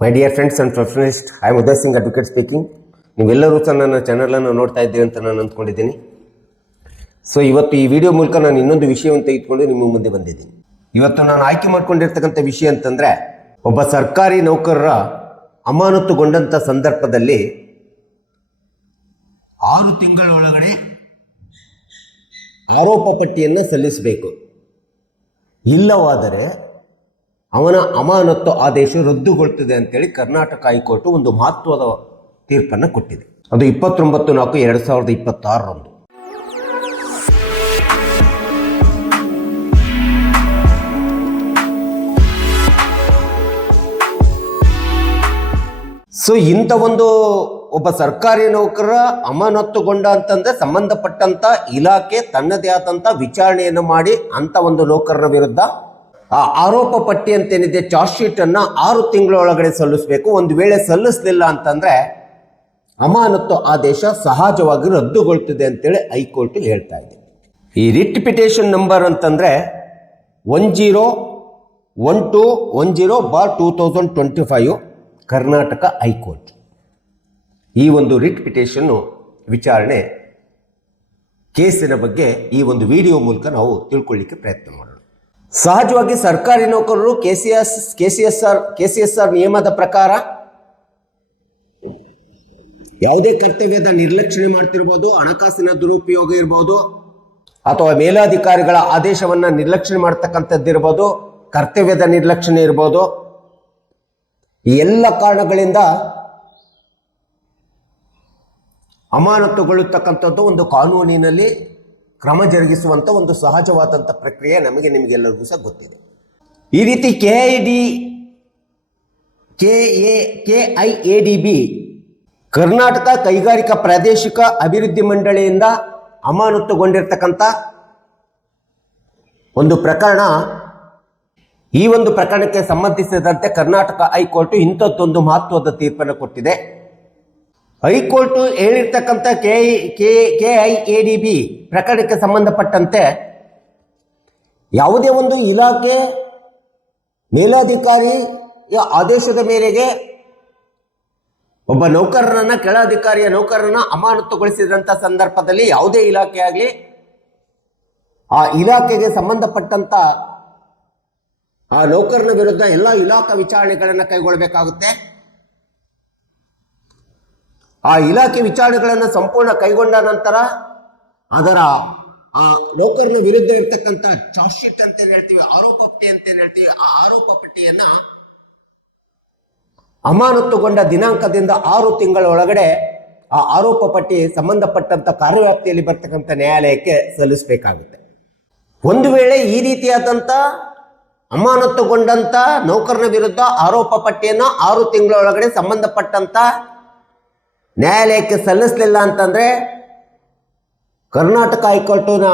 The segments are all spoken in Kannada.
My dear friends and professionalist, I am Uday Singh advocate speaking. ನೀವೆಲ್ಲರೂ ಸಹ ನನ್ನ ಚಾನಲನ್ನು ನೋಡ್ತಾ ಇದ್ದೀವಿ ಅಂತ ನಾನು ಅಂದ್ಕೊಂಡಿದ್ದೀನಿ. ಸೊ ಇವತ್ತು ಈ ವಿಡಿಯೋ ಮೂಲಕ ನಾನು ಇನ್ನೊಂದು ವಿಷಯವನ್ನು ತೆಗೆದುಕೊಂಡು ನಿಮ್ಮ ಮುಂದೆ ಬಂದಿದ್ದೀನಿ. ಇವತ್ತು ನಾನು ಆಯ್ಕೆ ಮಾಡ್ಕೊಂಡಿರ್ತಕ್ಕಂಥ ವಿಷಯ ಅಂತಂದರೆ, ಒಬ್ಬ ಸರ್ಕಾರಿ ನೌಕರರ ಅಮಾನತುಗೊಂಡಂಥ ಸಂದರ್ಭದಲ್ಲಿ 6 ತಿಂಗಳ ಒಳಗಡೆ ಆರೋಪ ಪಟ್ಟಿಯನ್ನು ಸಲ್ಲಿಸಬೇಕು. ಇಲ್ಲವಾದರೆ ಅವನ ಅಮಾನತ್ತು ಆದೇಶ ರದ್ದುಗೊಳ್ಳುತ್ತದೆ ಅಂತೇಳಿ ಕರ್ನಾಟಕ ಹೈಕೋರ್ಟ್ ಒಂದು ಮಹತ್ವದ ತೀರ್ಪನ್ನು ಕೊಟ್ಟಿದೆ. ಅದು 29/4/2026 ಸೊ ಇಂಥ ಒಂದು ಒಬ್ಬ ಸರ್ಕಾರಿ ನೌಕರರ ಅಮಾನತುಗೊಂಡ ಅಂತಂದ್ರೆ ಸಂಬಂಧಪಟ್ಟಂತ ಇಲಾಖೆ ತನ್ನದೇ ಆದಂತ ವಿಚಾರಣೆಯನ್ನು ಮಾಡಿ ಅಂತ ಒಂದು ನೌಕರರ ವಿರುದ್ಧ ಆ ಆರೋಪ ಪಟ್ಟಿ ಅಂತೇನಿದೆ ಚಾರ್ಜ್ ಶೀಟ್ ಅನ್ನ 6 ತಿಂಗಳ ಒಳಗಡೆ ಸಲ್ಲಿಸಬೇಕು. ಒಂದು ವೇಳೆ ಸಲ್ಲಿಸಲಿಲ್ಲ ಅಂತಂದ್ರೆ ಅಮಾನತು ಆದೇಶ ಸಹಜವಾಗಿ ರದ್ದುಗೊಳ್ಳುತ್ತದೆ ಅಂತೇಳಿ ಹೈಕೋರ್ಟ್ ಹೇಳ್ತಾ ಇದೆ. ಈ ರಿಟ್ ಪಿಟಿಷನ್ ನಂಬರ್ ಅಂತಂದ್ರೆ 101210/2025 ಕರ್ನಾಟಕ ಹೈಕೋರ್ಟ್. ಈ ಒಂದು ರಿಟ್ ಪಿಟಿಷನ್ನು ವಿಚಾರಣೆ ಕೇಸಿನ ಬಗ್ಗೆ ಈ ಒಂದು ವಿಡಿಯೋ ಮೂಲಕ ನಾವು ತಿಳ್ಕೊಳ್ಳಿಕ್ಕೆ ಪ್ರಯತ್ನ ಮಾಡೋಣ. ಸಹಜವಾಗಿ ಸರ್ಕಾರಿ ನೌಕರರು ಕೆಸಿಎಸ್ಆರ್ ನಿಯಮದ ಪ್ರಕಾರ ಯಾವುದೇ ಕರ್ತವ್ಯದ ನಿರ್ಲಕ್ಷಣೆ ಮಾಡ್ತಿರ್ಬೋದು, ಹಣಕಾಸಿನ ದುರುಪಯೋಗ ಇರ್ಬೋದು, ಅಥವಾ ಮೇಲಾಧಿಕಾರಿಗಳ ಆದೇಶವನ್ನ ನಿರ್ಲಕ್ಷಣೆ ಮಾಡ್ತಕ್ಕಂಥದ್ದಿರ್ಬೋದು, ಕರ್ತವ್ಯದ ನಿರ್ಲಕ್ಷಣೆ ಇರ್ಬೋದು, ಈ ಎಲ್ಲ ಕಾರಣಗಳಿಂದ ಅಮಾನತುಗೊಳ್ಳುತ್ತಕ್ಕಂಥದ್ದು ಒಂದು ಕಾನೂನಿನಲ್ಲಿ ಕ್ರಮ ಜರುಗಿಸುವಂಥ ಒಂದು ಸಹಜವಾದಂಥ ಪ್ರಕ್ರಿಯೆ ನಿಮಗೆಲ್ಲರಿಗೂ ಸಹ ಗೊತ್ತಿದೆ. ಈ ರೀತಿ KIADB ಕರ್ನಾಟಕ ಕೈಗಾರಿಕಾ ಪ್ರಾದೇಶಿಕ ಅಭಿವೃದ್ಧಿ ಮಂಡಳಿಯಿಂದ ಅಮಾನತುಗೊಂಡಿರ್ತಕ್ಕಂಥ ಒಂದು ಪ್ರಕರಣ. ಈ ಒಂದು ಪ್ರಕರಣಕ್ಕೆ ಸಂಬಂಧಿಸಿದಂತೆ ಕರ್ನಾಟಕ ಹೈಕೋರ್ಟ್ ಇಂಥದ್ದೊಂದು ಮಹತ್ವದ ತೀರ್ಪನ್ನು ಕೊಟ್ಟಿದೆ. ಹೈಕೋರ್ಟ್ ಹೇಳಿರ್ತಕ್ಕಂಥ KIADB ಪ್ರಕರಣಕ್ಕೆ ಸಂಬಂಧಪಟ್ಟಂತೆ ಯಾವುದೇ ಒಂದು ಇಲಾಖೆ ಮೇಲಾಧಿಕಾರಿಯ ಆದೇಶದ ಮೇರೆಗೆ ಒಬ್ಬ ನೌಕರರನ್ನ ಕೆಳಾಧಿಕಾರಿಯ ನೌಕರರನ್ನ ಅಮಾನತುಗೊಳಿಸಿದಂಥ ಸಂದರ್ಭದಲ್ಲಿ ಯಾವುದೇ ಇಲಾಖೆ ಆಗಲಿ ಆ ಇಲಾಖೆಗೆ ಸಂಬಂಧಪಟ್ಟಂತ ಆ ನೌಕರನ ವಿರುದ್ಧ ಎಲ್ಲ ಇಲಾಖಾ ವಿಚಾರಣೆಗಳನ್ನು ಕೈಗೊಳ್ಳಬೇಕಾಗುತ್ತೆ. ಆ ಇಲಾಖೆ ವಿಚಾರಣೆಗಳನ್ನು ಸಂಪೂರ್ಣ ಕೈಗೊಂಡ ನಂತರ ಅದರ ಆ ನೌಕರನ ವಿರುದ್ಧ ಇರ್ತಕ್ಕಂಥ ಚಾರ್ಜ್ ಶೀಟ್ ಅಂತ ಹೇಳ್ತೀವಿ, ಆರೋಪ ಪಟ್ಟಿ ಅಂತ ಹೇಳ್ತೀವಿ, ಆ ಆರೋಪ ಪಟ್ಟಿಯನ್ನ ಅಮಾನತುಗೊಂಡ ದಿನಾಂಕದಿಂದ 6 ತಿಂಗಳ ಒಳಗಡೆ ಆ ಆರೋಪ ಪಟ್ಟಿ ಸಂಬಂಧಪಟ್ಟಂತ ಕಾರ್ಯವ್ಯಾಪ್ತಿಯಲ್ಲಿ ಬರ್ತಕ್ಕಂಥ ನ್ಯಾಯಾಲಯಕ್ಕೆ ಸಲ್ಲಿಸಬೇಕಾಗುತ್ತೆ. ಒಂದು ವೇಳೆ ಈ ರೀತಿಯಾದಂಥ ಅಮಾನತುಗೊಂಡಂತ ನೌಕರನ ವಿರುದ್ಧ ಆರೋಪ ಪಟ್ಟಿಯನ್ನು 6 ತಿಂಗಳ ಒಳಗಡೆ ಸಂಬಂಧಪಟ್ಟಂತ ನ್ಯಾಯಾಲಯಕ್ಕೆ ಸಲ್ಲಿಸಲಿಲ್ಲ ಅಂತಂದ್ರೆ ಕರ್ನಾಟಕ ಹೈಕೋರ್ಟಿನ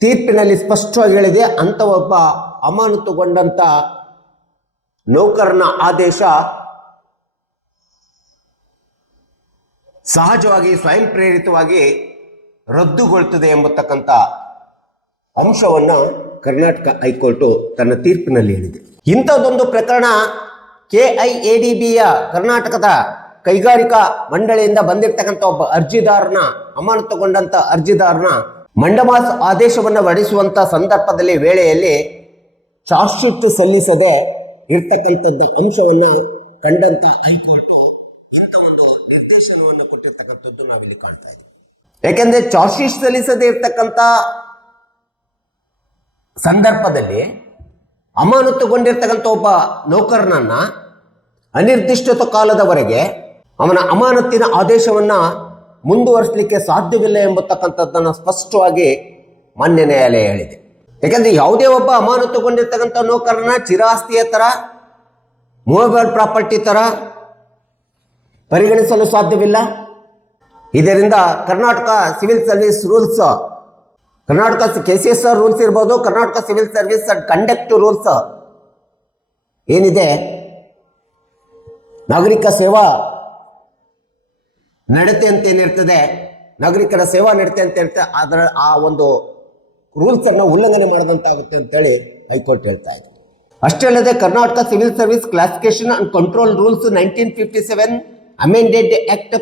ತೀರ್ಪಿನಲ್ಲಿ ಸ್ಪಷ್ಟವಾಗಿ ಹೇಳಿದೆ, ಅಂತ ಒಬ್ಬ ಅಮಾನತುಗೊಂಡಂತ ನೌಕರನ ಆದೇಶ ಸಹಜವಾಗಿ ಸ್ವಯಂ ಪ್ರೇರಿತವಾಗಿ ರದ್ದುಗೊಳ್ಳುತ್ತದೆ ಎಂಬತಕ್ಕಂಥ ಅಂಶವನ್ನ ಕರ್ನಾಟಕ ಹೈಕೋರ್ಟ್ ತನ್ನ ತೀರ್ಪಿನಲ್ಲಿ ಹೇಳಿದೆ. ಇಂಥದ್ದೊಂದು ಪ್ರಕರಣ KIADBಯ ಕರ್ನಾಟಕದ ಕೈಗಾರಿಕಾ ಮಂಡಳಿಯಿಂದ ಬಂದಿರತಕ್ಕಂಥ ಒಬ್ಬ ಅರ್ಜಿದಾರನ ಅಮಾನತುಗೊಂಡಂತ ಅರ್ಜಿದಾರನ ಮಂಡಮಾಸ್ ಆದೇಶವನ್ನು ಹೊರಡಿಸುವಂತ ಸಂದರ್ಭದಲ್ಲಿ ವೇಳೆಯಲ್ಲಿ ಚಾರ್ಜ್ ಶೀಟ್ ಸಲ್ಲಿಸದೆ ಇರ್ತಕ್ಕಂಥದ್ದು ಅಂಶವನ್ನು ಕಂಡಂತ ಹೈಕೋರ್ಟ್ ಇಂಥ ಒಂದು ನಿರ್ದೇಶನವನ್ನು ಕೊಟ್ಟಿರ್ತಕ್ಕಂಥದ್ದು ನಾವಿಲ್ಲಿ ಕಾಣ್ತಾ ಇದ್ದೀವಿ. ಯಾಕೆಂದ್ರೆ ಚಾರ್ಜ್ ಶೀಟ್ ಸಲ್ಲಿಸದೆ ಇರ್ತಕ್ಕಂಥ ಸಂದರ್ಭದಲ್ಲಿ ಅಮಾನತುಗೊಂಡಿರ್ತಕ್ಕಂಥ ಒಬ್ಬ ನೌಕರನನ್ನ ಅನಿರ್ದಿಷ್ಟ ಕಾಲದವರೆಗೆ ಅವನ ಅಮಾನತಿನ ಆದೇಶವನ್ನ ಮುಂದುವರಿಸಲಿಕ್ಕೆ ಸಾಧ್ಯವಿಲ್ಲ ಎಂಬತಕ್ಕಂಥದ್ದನ್ನು ಸ್ಪಷ್ಟವಾಗಿ ಮಾನ್ಯ ನ್ಯಾಯಾಲಯ ಹೇಳಿದೆ. ಯಾಕಂದ್ರೆ ಯಾವುದೇ ಒಬ್ಬ ಅಮಾನತುಗೊಂಡಿರ್ತಕ್ಕಂಥ ನೌಕರನ ಚಿರಾಸ್ತಿಯ ತರ, ಮೂವಬಲ್ ಪ್ರಾಪರ್ಟಿ ತರ ಪರಿಗಣಿಸಲು ಸಾಧ್ಯವಿಲ್ಲ. ಇದರಿಂದ Karnataka civil service rules, Karnataka KCSR rules ಇರ್ಬೋದು, Karnataka civil service and conduct rules ಏನಿದೆ, ನಾಗರಿಕ ಸೇವಾ ನಡತೆ ಅಂತ ಏನಿರ್ತದೆ, ನಾಗರಿಕರ ಸೇವಾ ನಡತೆ ಅಂತ ಇರ್ತದೆ, ಅದರ ಆ ಒಂದು ರೂಲ್ಸ್ ಅನ್ನು ಉಲ್ಲಂಘನೆ ಮಾಡದಂತಾಗುತ್ತೆ ಅಂತೇಳಿ ಹೈಕೋರ್ಟ್ ಹೇಳ್ತಾ ಇದೆ. ಅಷ್ಟೇ ಅಲ್ಲದೆ Karnataka civil service classification and control rules 1957 amended act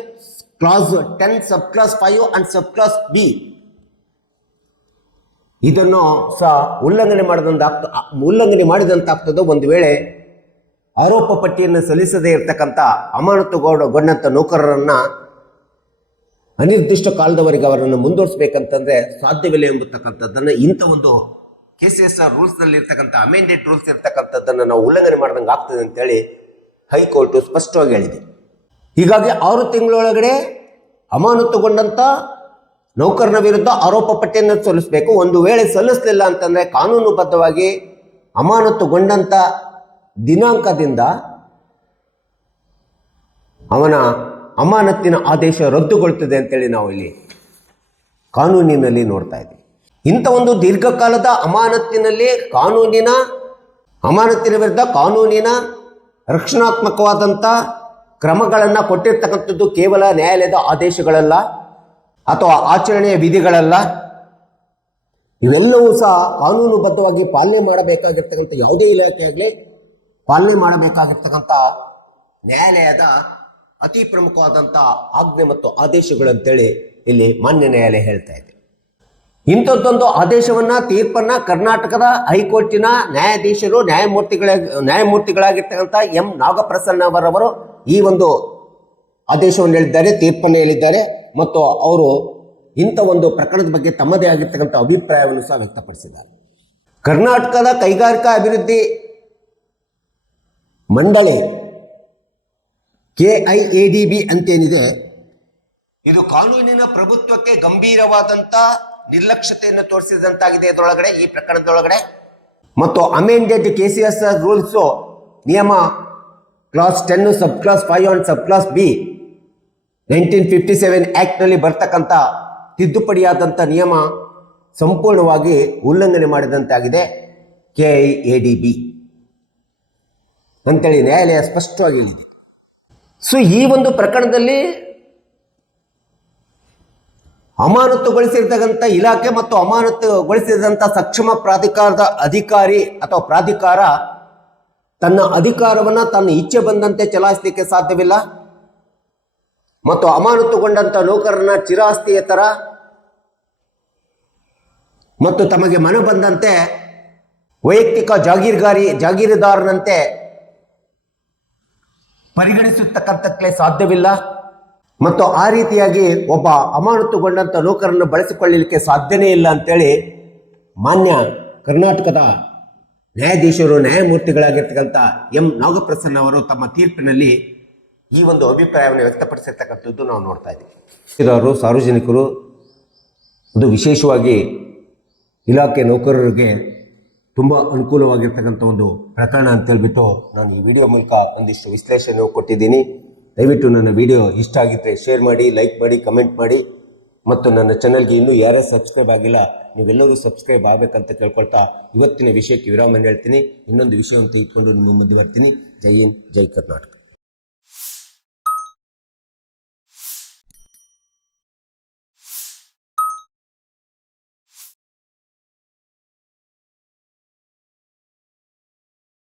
class 10 sub class 5 and sub class B ಇದನ್ನು ಸಹ ಉಲ್ಲಂಘನೆ ಮಾಡಿದಂತಾಗ್ತದೆ. ಒಂದು ವೇಳೆ ಆರೋಪ ಪಟ್ಟಿಯನ್ನು ಸಲ್ಲಿಸದೇ ಇರತಕ್ಕಂಥ ಅಮಾನತುಗೊಂಡಂಥ ನೌಕರರನ್ನ ಅನಿರ್ದಿಷ್ಟ ಕಾಲದವರೆಗೆ ಅವರನ್ನು ಮುಂದುವರಿಸಬೇಕಂತಂದ್ರೆ ಸಾಧ್ಯವಿಲ್ಲ ಎಂಬತಕ್ಕಂಥದ್ದನ್ನು ಇಂಥ ಒಂದು KCSR ರೂಲ್ಸ್ ನಲ್ಲಿ ಇರ್ತಕ್ಕಂಥ ಅಮೆಂಡೆಡ್ ರೂಲ್ಸ್ ಇರ್ತಕ್ಕಂಥದ್ದನ್ನು ನಾವು ಉಲ್ಲಂಘನೆ ಮಾಡಿದಂಗೆ ಆಗ್ತದೆ ಅಂತೇಳಿ ಹೈಕೋರ್ಟ್ ಸ್ಪಷ್ಟವಾಗಿ ಹೇಳಿದೆ. ಹೀಗಾಗಿ 6 ತಿಂಗಳೊಳಗಡೆ ಅಮಾನತುಗೊಂಡಂತ ನೌಕರನ ವಿರುದ್ಧ ಆರೋಪ ಪಟ್ಟಿಯನ್ನು ಸಲ್ಲಿಸಬೇಕು. ಒಂದು ವೇಳೆ ಸಲ್ಲಿಸಲಿಲ್ಲ ಅಂತಂದ್ರೆ ಕಾನೂನುಬದ್ಧವಾಗಿ ಅಮಾನತುಗೊಂಡಂತ ದಿನಾಂಕದಿಂದ ಅವನ ಅಮಾನತಿನ ಆದೇಶ ರದ್ದುಗೊಳ್ಳುತ್ತದೆ ಅಂತೇಳಿ ನಾವು ಇಲ್ಲಿ ಕಾನೂನಿನಲ್ಲಿ ನೋಡ್ತಾ ಇದ್ದೀವಿ. ಇಂಥ ಒಂದು ದೀರ್ಘಕಾಲದ ಅಮಾನತಿನಲ್ಲಿ ಅಮಾನತಿನ ವಿರುದ್ಧ ಕಾನೂನಿನ ರಕ್ಷಣಾತ್ಮಕವಾದಂಥ ಕ್ರಮಗಳನ್ನು ಕೊಟ್ಟಿರ್ತಕ್ಕಂಥದ್ದು ಕೇವಲ ನ್ಯಾಯಾಲಯದ ಆದೇಶಗಳಲ್ಲ ಅಥವಾ ಆಚರಣೆಯ ವಿಧಿಗಳಲ್ಲ. ಇವೆಲ್ಲವೂ ಸಹ ಕಾನೂನುಬದ್ಧವಾಗಿ ಪಾಲನೆ ಮಾಡಬೇಕಾಗಿರ್ತಕ್ಕಂಥ ಯಾವುದೇ ಇಲಾಖೆ ಆಗಲಿ ಪಾಲನೆ ಮಾಡಬೇಕಾಗಿರ್ತಕ್ಕಂಥ ನ್ಯಾಯಾಲಯದ ಅತಿ ಪ್ರಮುಖವಾದಂಥ ಆಜ್ಞೆ ಮತ್ತು ಆದೇಶಗಳು ಅಂತೇಳಿ ಇಲ್ಲಿ ಮಾನ್ಯ ನ್ಯಾಯಾಲಯ ಹೇಳ್ತಾ ಇದೆ. ಇಂಥದ್ದೊಂದು ಆದೇಶವನ್ನ ತೀರ್ಪನ್ನ ಕರ್ನಾಟಕದ ಹೈಕೋರ್ಟಿನ ನ್ಯಾಯಮೂರ್ತಿಗಳಾಗಿರ್ತಕ್ಕಂಥ ಎಂ ನಾಗಪ್ರಸನ್ನ ಅವರವರು ಈ ಒಂದು ಆದೇಶವನ್ನು ಹೇಳಿದ್ದಾರೆ, ತೀರ್ಪನ್ನು ಹೇಳಿದ್ದಾರೆ ಮತ್ತು ಅವರು ಇಂಥ ಒಂದು ಪ್ರಕರಣದ ಬಗ್ಗೆ ತಮ್ಮದೇ ಆಗಿರ್ತಕ್ಕಂಥ ಅಭಿಪ್ರಾಯವನ್ನು ಸಹ ವ್ಯಕ್ತಪಡಿಸಿದ್ದಾರೆ. ಕರ್ನಾಟಕದ ಕೈಗಾರಿಕಾ ಅಭಿವೃದ್ಧಿ ಮಂಡಳಿ KIADB ಅಂತೇನಿದೆ, ಇದು ಕಾನೂನಿನ ಪ್ರಭುತ್ವಕ್ಕೆ ಗಂಭೀರವಾದಂಥ ನಿರ್ಲಕ್ಷ್ಯತೆಯನ್ನು ತೋರಿಸಿದಂತಾಗಿದೆ ಇದರೊಳಗಡೆ, ಈ ಪ್ರಕರಣದೊಳಗಡೆ. ಮತ್ತು ಅಮೆಂಡೆಡ್ KCSR ರೂಲ್ಸ್ ನಿಯಮ class 10 sub class 5 and sub class B 1957 act ನಲ್ಲಿ ಬರ್ತಕ್ಕಂಥ ತಿದ್ದುಪಡಿಯಾದಂಥ ನಿಯಮ ಸಂಪೂರ್ಣವಾಗಿ ಉಲ್ಲಂಘನೆ ಮಾಡಿದಂತಾಗಿದೆ KIADB ಅಂತೇಳಿ ನ್ಯಾಯಾಲಯ ಸ್ಪಷ್ಟವಾಗಿ ಹೇಳಿದೆ. ಸೊ ಈ ಒಂದು ಪ್ರಕರಣದಲ್ಲಿ ಅಮಾನತುಗೊಳಿಸಿರ್ತಕ್ಕಂಥ ಇಲಾಖೆ ಮತ್ತು ಅಮಾನತುಗೊಳಿಸಿದಂಥ ಸಕ್ಷಮ ಪ್ರಾಧಿಕಾರದ ಅಧಿಕಾರಿ ಅಥವಾ ಪ್ರಾಧಿಕಾರ ತನ್ನ ಅಧಿಕಾರವನ್ನು ತನ್ನ ಇಚ್ಛೆ ಬಂದಂತೆ ಚಲಾಯಿಸಲಿಕ್ಕೆ ಸಾಧ್ಯವಿಲ್ಲ ಮತ್ತು ಅಮಾನತುಗೊಂಡಂಥ ನೌಕರನ ಚಿರಾಸ್ತಿಯೇತರ ಮತ್ತು ತಮಗೆ ಮನ ಬಂದಂತೆ ವೈಯಕ್ತಿಕ ಜಾಗೀರುದಾರನಂತೆ ಪರಿಗಣಿಸತಕ್ಕಂಥಕ್ಕೆ ಸಾಧ್ಯವಿಲ್ಲ ಮತ್ತು ಆ ರೀತಿಯಾಗಿ ಒಬ್ಬ ಅಮಾನತುಗೊಂಡಂಥ ನೌಕರನ್ನು ಬಳಸಿಕೊಳ್ಳಲಿಕ್ಕೆ ಸಾಧ್ಯನೇ ಇಲ್ಲ ಅಂತೇಳಿ ಮಾನ್ಯ ಕರ್ನಾಟಕದ ನ್ಯಾಯಮೂರ್ತಿಗಳಾಗಿರ್ತಕ್ಕಂಥ ಎಂ ನಾಗಪ್ರಸನ್ನ ಅವರು ತಮ್ಮ ತೀರ್ಪಿನಲ್ಲಿ ಈ ಒಂದು ಅಭಿಪ್ರಾಯವನ್ನು ವ್ಯಕ್ತಪಡಿಸಿರ್ತಕ್ಕಂಥದ್ದು ನಾವು ನೋಡ್ತಾ ಇದ್ದೀವಿ. ಸಾರ್ವಜನಿಕರು ಅದು ವಿಶೇಷವಾಗಿ ಇಲಾಖೆ ನೌಕರರಿಗೆ ತುಂಬ ಅನುಕೂಲವಾಗಿರ್ತಕ್ಕಂಥ ಒಂದು ಪ್ರಕರಣ ಅಂತೇಳ್ಬಿಟ್ಟು ನಾನು ಈ ವಿಡಿಯೋ ಮೂಲಕ ಒಂದಿಷ್ಟು ವಿಶ್ಲೇಷಣೆ ಕೊಟ್ಟಿದ್ದೀನಿ. ದಯವಿಟ್ಟು ನನ್ನ ವಿಡಿಯೋ ಇಷ್ಟ ಆಗಿದ್ದರೆ ಶೇರ್ ಮಾಡಿ, ಲೈಕ್ ಮಾಡಿ, ಕಮೆಂಟ್ ಮಾಡಿ ಮತ್ತು ನನ್ನ ಚಾನಲ್ಗೆ ಇನ್ನೂ ಯಾರೇ ಸಬ್ಸ್ಕ್ರೈಬ್ ಆಗಿಲ್ಲ ನೀವೆಲ್ಲರೂ ಸಬ್ಸ್ಕ್ರೈಬ್ ಆಗಬೇಕಂತ ಕೇಳ್ಕೊಳ್ತಾ ಇವತ್ತಿನ ವಿಷಯಕ್ಕೆ ವಿರಾಮ ಹೇಳ್ತೀನಿ. ಇನ್ನೊಂದು ವಿಷಯವನ್ನು ತೆಗೆದುಕೊಂಡು ನಿಮ್ಮ ಮುಂದೆ ಬರ್ತೀನಿ. ಜೈ ಹಿಂದ್, ಜೈ ಕರ್ನಾಟಕ.